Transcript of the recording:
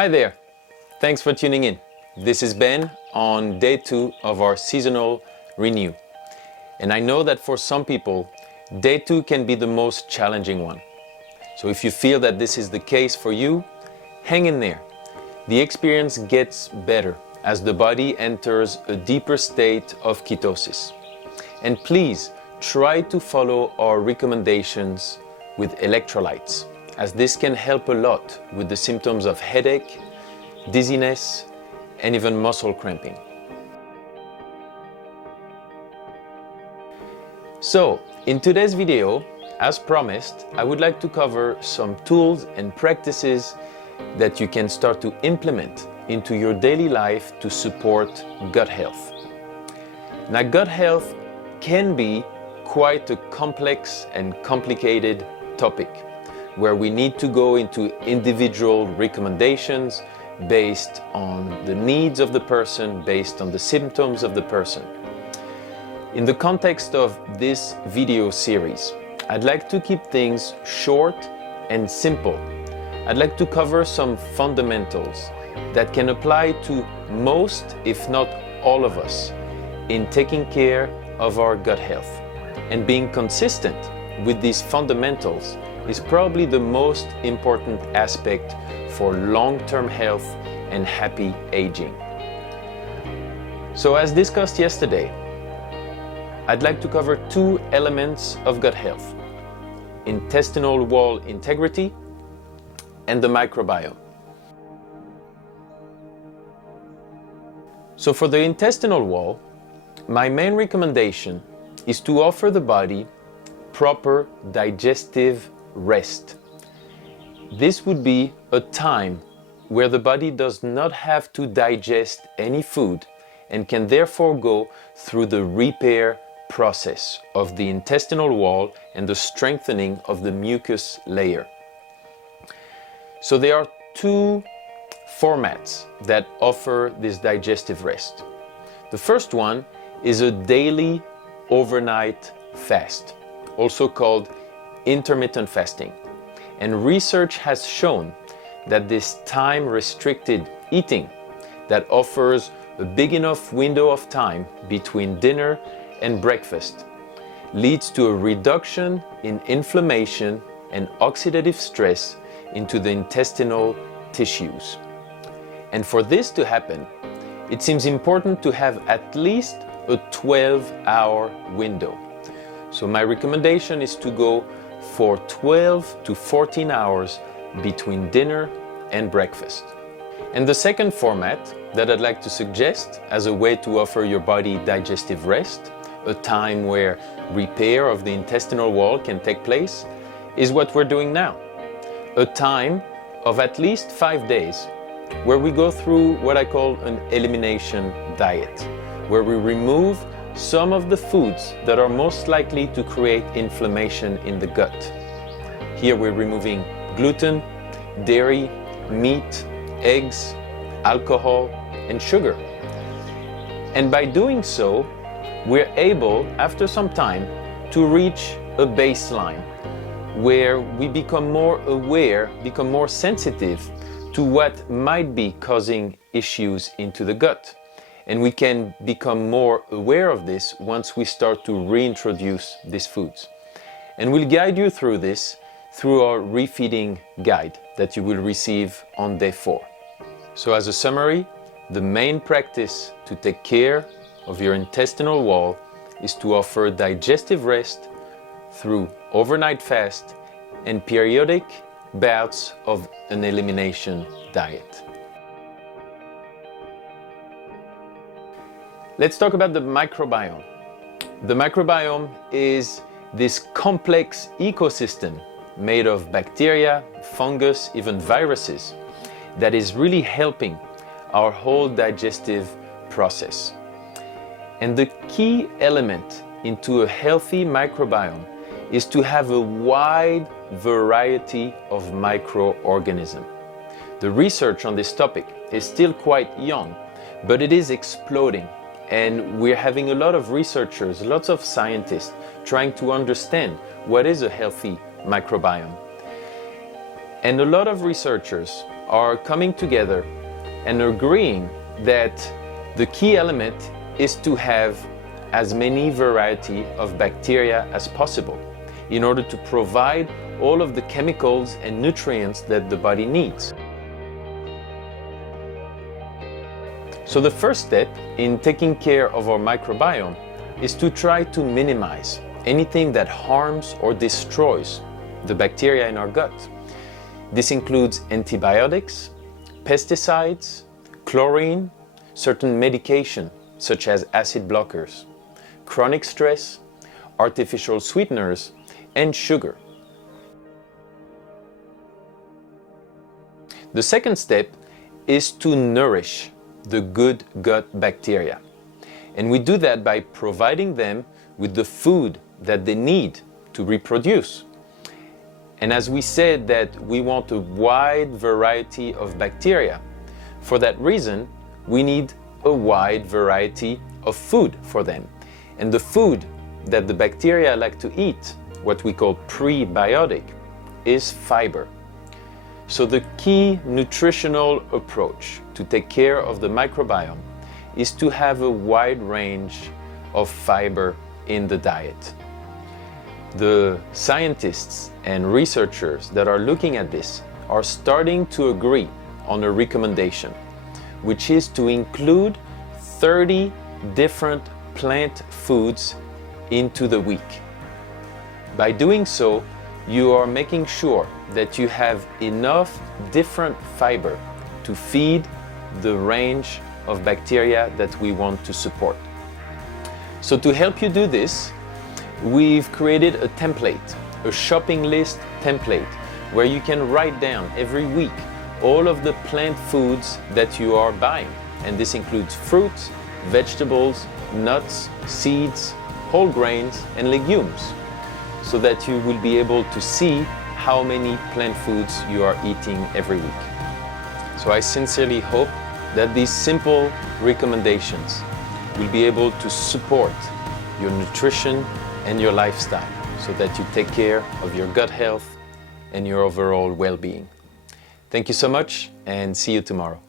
Hi there, thanks for tuning in. This is Ben on day 2 of our seasonal renew. And I know that for some people, day 2 can be the most challenging one. So if you feel that this is the case for you, hang in there. The experience gets better as the body enters a deeper state of ketosis. And please try to follow our recommendations with electrolytes, as this can help a lot with the symptoms of headache, dizziness, and even muscle cramping. So, in today's video, as promised, I would like to cover some tools and practices that you can start to implement into your daily life to support gut health. Now, gut health can be quite a complex and complicated topic, where we need to go into individual recommendations based on the needs of the person, based on the symptoms of the person. In the context of this video series, I'd like to keep things short and simple. I'd like to cover some fundamentals that can apply to most, if not all of us, in taking care of our gut health. And being consistent with these fundamentals is probably the most important aspect for long-term health and happy aging. So as discussed yesterday, I'd like to cover 2 elements of gut health: intestinal wall integrity and the microbiome. So for the intestinal wall, my main recommendation is to offer the body proper digestive rest. This would be a time where the body does not have to digest any food and can therefore go through the repair process of the intestinal wall and the strengthening of the mucus layer. So there are 2 formats that offer this digestive rest. The first one is a daily overnight fast, also called intermittent fasting. And research has shown that this time-restricted eating that offers a big enough window of time between dinner and breakfast leads to a reduction in inflammation and oxidative stress into the intestinal tissues. And for this to happen, it seems important to have at least a 12-hour window. So my recommendation is to go for 12 to 14 hours between dinner and breakfast. And the second format that I'd like to suggest as a way to offer your body digestive rest, a time where repair of the intestinal wall can take place, is what we're doing now. A time of at least 5 days where we go through what I call an elimination diet, where we remove some of the foods that are most likely to create inflammation in the gut. Here we're removing gluten, dairy, meat, eggs, alcohol, and sugar. And by doing so, we're able, after some time, to reach a baseline where we become more aware, become more sensitive to what might be causing issues into the gut. And we can become more aware of this once we start to reintroduce these foods. And we'll guide you through this through our refeeding guide that you will receive on day 4. So as a summary, the main practice to take care of your intestinal wall is to offer digestive rest through overnight fast and periodic bouts of an elimination diet. Let's talk about the microbiome. The microbiome is this complex ecosystem made of bacteria, fungus, even viruses that is really helping our whole digestive process. And the key element into a healthy microbiome is to have a wide variety of microorganisms. The research on this topic is still quite young, but it is exploding. And we're having a lot of researchers, lots of scientists trying to understand what is a healthy microbiome. And a lot of researchers are coming together and agreeing that the key element is to have as many variety of bacteria as possible in order to provide all of the chemicals and nutrients that the body needs. So the first step in taking care of our microbiome is to try to minimize anything that harms or destroys the bacteria in our gut. This includes antibiotics, pesticides, chlorine, certain medication such as acid blockers, chronic stress, artificial sweeteners, and sugar. The second step is to nourish the good gut bacteria. And we do that by providing them with the food that they need to reproduce. And as we said that we want a wide variety of bacteria, for that reason, we need a wide variety of food for them. And the food that the bacteria like to eat, what we call prebiotic, is fiber. So the key nutritional approach to take care of the microbiome is to have a wide range of fiber in the diet. The scientists and researchers that are looking at this are starting to agree on a recommendation, which is to include 30 different plant foods into the week. By doing so, you are making sure that you have enough different fiber to feed the range of bacteria that we want to support. So to help you do this, we've created a template, a shopping list template, where you can write down every week all of the plant foods that you are buying. And this includes fruits, vegetables, nuts, seeds, whole grains, and legumes, so that you will be able to see how many plant foods you are eating every week. So I sincerely hope that these simple recommendations will be able to support your nutrition and your lifestyle so that you take care of your gut health and your overall well-being. Thank you so much, and see you tomorrow.